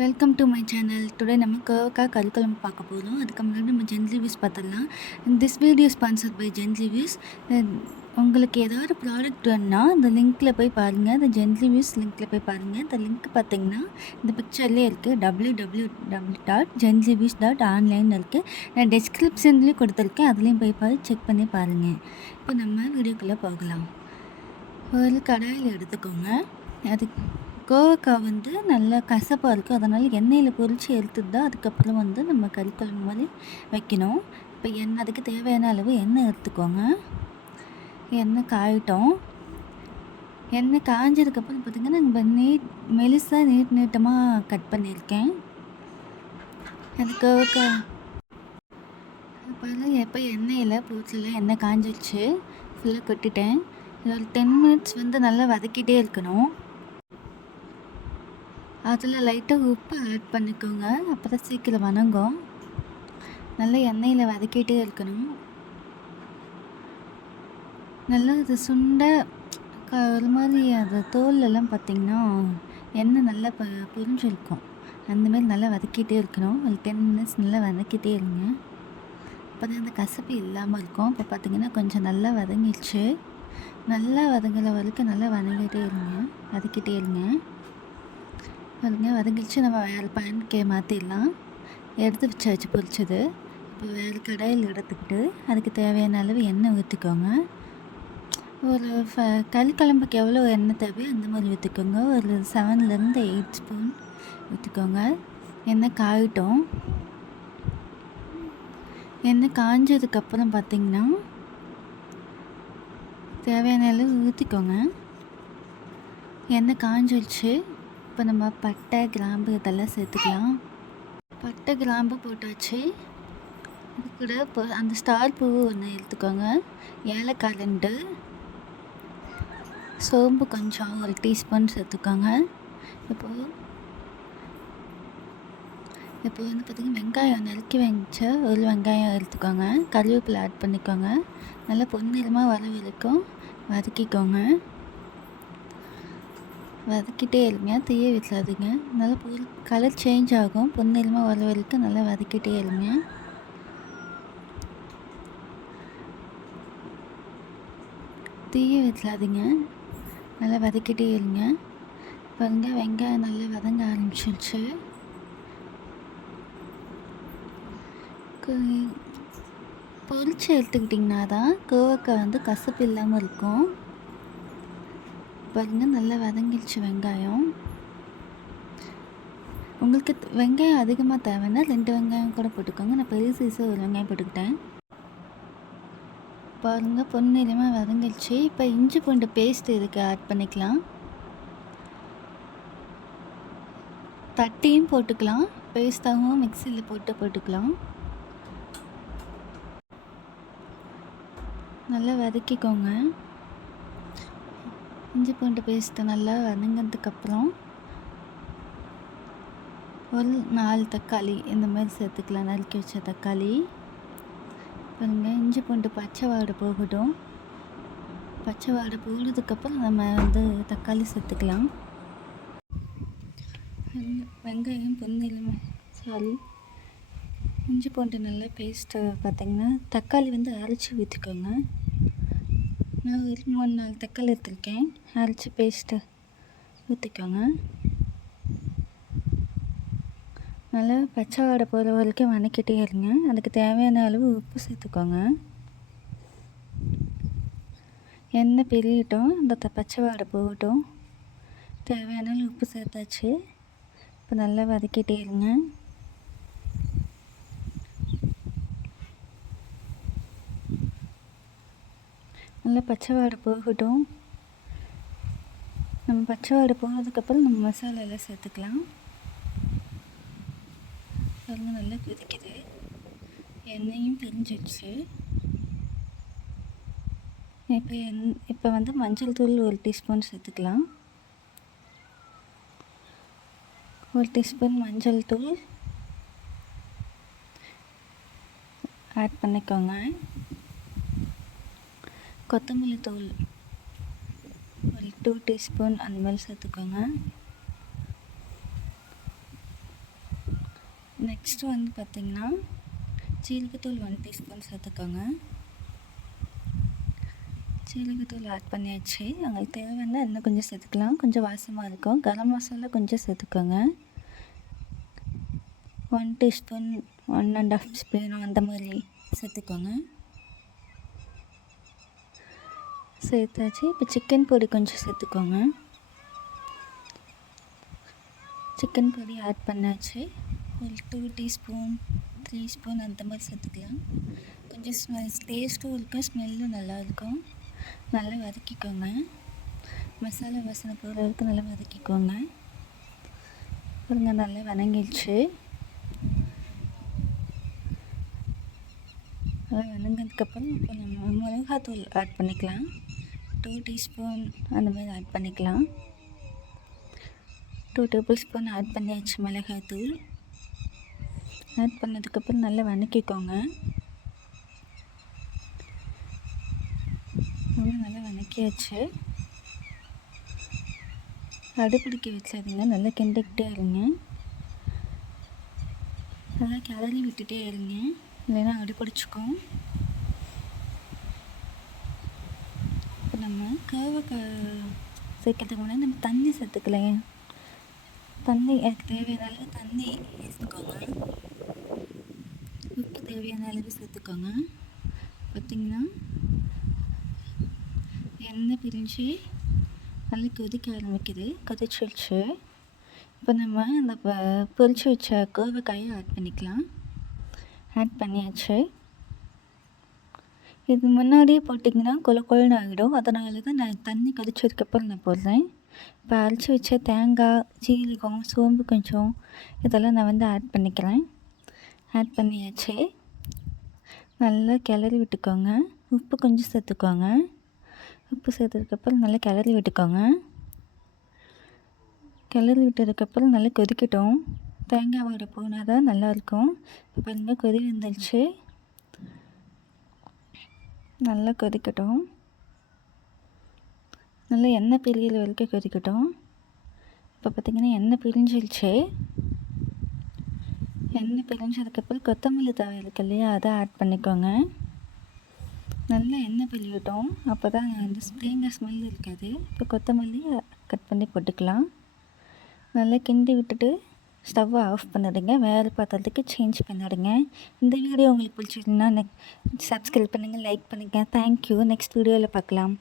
Welcome to my channel. Today நம்ம கோவக்காய் கறி குழம்பு பார்க்க போகிறோம். அதுக்கு முன்னாடி நம்ம ஜென்லிவிஸ் பார்த்துடலாம். திஸ் வீடியோ ஸ்பான்சர்ட் பை ஜென்லிவிஸ். உங்களுக்கு ஏதாவது ப்ராடக்ட் வேணுன்னா இந்த லிங்க்கில் போய் பாருங்கள். இந்த ஜென்லிவிஸ் லிங்க்கில் போய் பாருங்கள். இந்த லிங்க் பார்த்தீங்கன்னா இந்த பிக்சர்லேயே இருக்குது. www.genlivis.online இருக்குது. நான் டெஸ்கிரிப்ஷன்லேயும் கொடுத்துருக்கேன். அதுலேயும் போய் செக் பண்ணி பாருங்கள். இப்போ நம்ம வீடியோக்குள்ளே போகலாம். ஒரு கடாயில் எடுத்துக்கோங்க. கோவக்காய் நல்லா கசப்பாக இருக்குது. அதனால் எண்ணெயில் பொரித்து எடுத்துட்டு தான் அதுக்கப்புறம் நம்ம கறி குழம்பு மாதிரி வைக்கணும். இப்போ அதுக்கு தேவையான அளவு எண்ணெய் எடுத்துக்கோங்க. எண்ணெய் காயிட்டோம். எண்ணெய் காய்ஞ்சதுக்கப்புறம் பார்த்திங்கன்னா நம்ம மெலிசாக நீட்டமாக கட் பண்ணியிருக்கேன். அது கோவக்காய் அப்புறம் எப்போ எண்ணெயில் பூச்சில் எண்ணெய் காஞ்சிடுச்சு ஃபுல்லாக கொட்டிட்டேன். ஒரு 10 மினிட்ஸ் நல்லா வதக்கிட்டே இருக்கணும். அதில் லைட்டாக உப்பு ஆட் பண்ணிக்கோங்க. அப்போ தான் சீக்கிரம் வணங்கும். நல்லா எண்ணெயில் வதக்கிட்டே இருக்கணும். நல்லா அது சுண்ட ஒரு மாதிரி அது தோல்லெல்லாம் பார்த்திங்கன்னா எண்ணெய் நல்லா புரிஞ்சிருக்கும். அந்தமாரி நல்லா வதக்கிட்டே இருக்கணும். ஒரு 10 மினிட்ஸ் நல்லா வதக்கிட்டே இருங்க. அப்போ தான் அந்த கசப்பு இல்லாமல் இருக்கும். இப்போ பார்த்திங்கன்னா கொஞ்சம் நல்லா வதங்கிடுச்சு. நல்லா வதங்குற வரைக்கும் நல்லா வதக்கிட்டே இருங்க. வதங்கிடுச்சு. நம்ம வேறு பேனுக்கே மாற்றிடலாம். எடுத்து வச்சு பொரிச்சது. இப்போ வேறு கடாயில் எடுத்துக்கிட்டு அதுக்கு தேவையான அளவு எண்ணெய் ஊற்றிக்கோங்க. ஒரு கறி குழம்புக்கு எவ்வளோ எண்ணெய் தேவையோ அந்த மாதிரி ஊற்றிக்கோங்க. ஒரு 7 to 8 ஸ்பூன் ஊற்றிக்கோங்க. எண்ணெய் காயிட்டோம். எண்ணெய் காஞ்சதுக்கப்புறம் பார்த்திங்கன்னா தேவையான அளவு ஊற்றிக்கோங்க. எண்ணெய் காஞ்சிடுச்சு. இப்போ நம்ம பட்டை கிராம்பு இதெல்லாம் சேர்த்துக்கலாம். பட்டை கிராம்பு போட்டாச்சு. அது கூட அந்த ஸ்டார் பூ ஒன்று எடுத்துக்கோங்க. ஏலக்காய் 2, சோம்பு கொஞ்சம் 1 டீஸ்பூன் சேர்த்துக்கோங்க. இப்போது பார்த்திங்கன்னா வெங்காயம் நறுக்கி வச்ச ஒரு வெங்காயம் எடுத்துக்கோங்க. கறிவேப்பிலை ஆட் பண்ணிக்கோங்க. நல்லா பொன்னிறமாக வர வரைக்கும் வதக்கிக்கோங்க. வதக்கிட்டே இருங்க. தீய விட்டுறாதீங்க. நல்லா கலர் சேஞ்ச் ஆகும். பொன்னிறமாக வர வரைக்கும் நல்லா வதக்கிட்டே இருங்க. தீய விட்டுறாதீங்க. நல்லா வதக்கிட்டே இருங்க. பாருங்கள் வெங்காயம் நல்லா வதங்க ஆரம்பிச்சிருச்சு. பொரிச்சு எடுத்துக்கிட்டிங்கன்னா தான் கோவக்காய் கசப்பு இல்லாமல் இருக்கும். பாருங்கள் நல்லா வதங்கிடுச்சு வெங்காயம். உங்களுக்கு வெங்காயம் அதிகமாக தேவைன்னா 2 வெங்காயம் கூட போட்டுக்கோங்க. நான் பெரிய சைஸாக ஒரு வெங்காயம் போட்டுக்கிட்டேன். பாருங்கள் பொன்னிறமாக வதங்கிடுச்சு. இப்போ இஞ்சி பூண்டு பேஸ்ட் இதுக்கு ஆட் பண்ணிக்கலாம். தட்டியும் போட்டுக்கலாம். பேஸ்ட்டாகவும் மிக்சியில் போட்டுக்கலாம். நல்லா வதக்கிக்கோங்க. இஞ்சி பூண்டு பேஸ்ட்டு நல்லா வதங்கினதுக்கப்புறம் ஒரு 4 தக்காளி இந்த மாதிரி சேர்த்துக்கலாம். நறுக்கி வச்ச தக்காளி. பாருங்க இஞ்சி பூண்டு பச்சை வாடை போகட்டும். பச்சை வாடை போனதுக்கப்புறம் நம்ம தக்காளி சேர்த்துக்கலாம். வெங்காயம் இஞ்சி பூண்டு நல்லா பேஸ்ட்டு பார்த்திங்கன்னா தக்காளி அரைச்சி ஊற்றிக்கோங்க. நான் ஒரு 3-4 தக்காளி எடுத்துருக்கேன். அரைச்சி பேஸ்ட்டு ஊற்றிக்கோங்க. நல்லா பச்சை வாடை போகிற வரைக்கும் வதக்கிட்டே இருங்க. அதுக்கு தேவையான அளவு உப்பு சேர்த்துக்கோங்க. எண்ணெய் பிரியட்டும். அந்த பச்சை வாடை போகட்டும். தேவையான அளவு உப்பு சேர்த்தாச்சு. இப்போ நல்லா வதக்கிட்டே இருங்க. நல்லா பச்சை வாடை போகட்டும். நம்ம பச்சை வாடை போனதுக்கப்புறம் நம்ம மசாலாலாம் சேர்த்துக்கலாம். பாருங்க நல்லா கொதிக்குது. எண்ணெயும் பிரிஞ்சிடுச்சு. இப்போ மஞ்சள் தூள் 1 டீஸ்பூன் சேர்த்துக்கலாம். 1 டீஸ்பூன் மஞ்சள் தூள் ஆட் பண்ணிக்கோங்க. கொத்தமல்லி தூள் ஒரு 2 டீஸ்பூன் அந்த மாதிரி சேர்த்துக்கோங்க. நெக்ஸ்ட்டு வந்து பார்த்திங்கன்னா சீரகத்தூள் 1 டீஸ்பூன் சேர்த்துக்கோங்க. சீரகத்தூள் ஆட் பண்ணியாச்சு. உங்களுக்கு தேவைன்னா இன்னும் கொஞ்சம் சேர்த்துக்கலாம், கொஞ்சம் வாசமாக இருக்கும். கரம் மசாலா கொஞ்சம் சேர்த்துக்கோங்க. 1 டீஸ்பூன் 1 1/2 ஸ்பூன் அந்த மாதிரி சேர்த்துக்கோங்க. சேர்த்தாச்சு. இப்போ சிக்கன் பொடி கொஞ்சம் சேர்த்துக்கோங்க. சிக்கன் பொடி ஆட் பண்ணாச்சு. ஒரு 2 டீஸ்பூன் 3 ஸ்பூன் அந்த மாதிரி சேர்த்துக்கலாம். கொஞ்சம் டேஸ்ட்டும் இருக்கும், ஸ்மெல்லும் நல்லாயிருக்கும். நல்லா வதக்கிக்கோங்க. மசாலா வாசனை போகிற வரைக்கும் நல்லா வதக்கிக்கோங்க. பாருங்க நல்லா வதங்கிடுச்சு. நல்லா வதங்கினதுக்கப்புறம் இப்போ நம்ம மிளகாத்தூள் ஆட் பண்ணிக்கலாம். 2 டீஸ்பூன் அந்த மாதிரி ஆட் பண்ணிக்கலாம். 2 டேபிள் ஸ்பூன் ஆட் பண்ணியாச்சு மிளகாத்தூள். ஆட் பண்ணதுக்கப்புறம் நல்லா வதக்கிக்கோங்க. நல்லா வதக்கியாச்சு. அடுப்பிடிக்க வச்சாதீங்க, நல்லா கிண்டிக்கிட்டே இருங்க. நல்லா கிளறி விட்டுட்டே இருங்க, இல்லைன்னா அடிப்பிடிச்சிக்கும். இப்போ நம்ம சேர்க்கறதுக்கு முன்னாடி நம்ம தண்ணி சேர்த்துக்கலாம். தண்ணி அதுக்கு தேவையான அளவு தண்ணி சேர்த்துக்கோங்க. உப்பு தேவையான அளவு சேர்த்துக்கோங்க. பார்த்திங்கன்னா எண்ணெய் பிரிஞ்சு நல்லா கொதிக்க ஆரம்பிக்குது. கொதிச்சிடுச்சு. இப்போ நம்ம அந்த பொரிச்சு வச்ச கோவக்காயை ஆட் பண்ணிக்கலாம். ஆட் பண்ணியாச்சு. இது முன்னாடியே போட்டிங்கன்னா கொழன்னு ஆகிடும். அதனால தான் நான் தண்ணி கொதிச்சதுக்கப்புறம் நான் போடுறேன். இப்போ அரைச்சி வச்ச தேங்காய், சீரகம், சோம்பு கொஞ்சம் இதெல்லாம் நான் வந்து ஆட் பண்ணிக்கிறேன். ஆட் பண்ணியாச்சு. நல்லா கிளறி விட்டுக்கோங்க. உப்பு கொஞ்சம் சேர்த்துக்கோங்க. உப்பு சேர்த்ததுக்கப்புறம் நல்லா கிளறி விட்டுக்கோங்க. கிளறி விட்டதுக்கப்புறம் நல்லா கொதிக்கட்டும். தேங்காய் வாடை போனால் தான் நல்லாயிருக்கும். இப்போ பாருங்கள் கொதி வந்துடுச்சு. நல்லா கொதிக்கட்டும். நல்லா எண்ணெய் பிரியிற வரைக்கும் கொதிக்கட்டும். இப்போ பார்த்திங்கன்னா எண்ணெய் பிரிஞ்சிருச்சு. எண்ணெய் பிரிஞ்சதுக்கப்புறம் கொத்தமல்லி தழை இருக்கு இல்லையா, அதை ஆட் பண்ணிக்கோங்க. நல்லா எண்ணெய் பிரியட்டும். அப்போ தான் அந்த தேங்காய் ஸ்மெல் இருக்காது. இப்போ கொத்தமல்லி கட் பண்ணி போட்டுக்கலாம். நல்லா கிண்டி விட்டுட்டு ஸ்டவ்வை ஆஃப் பண்ணிடுங்க. வேறு பாத்திரத்துக்கு சேஞ்ச் பண்ணிடுங்க. இந்த வீடியோ உங்களுக்கு பிடிச்சிருந்தா சப்ஸ்கிரைப் பண்ணுங்கள், லைக் பண்ணுங்கள். தேங்க்யூ. நெக்ஸ்ட் வீடியோவில் பார்க்கலாம்.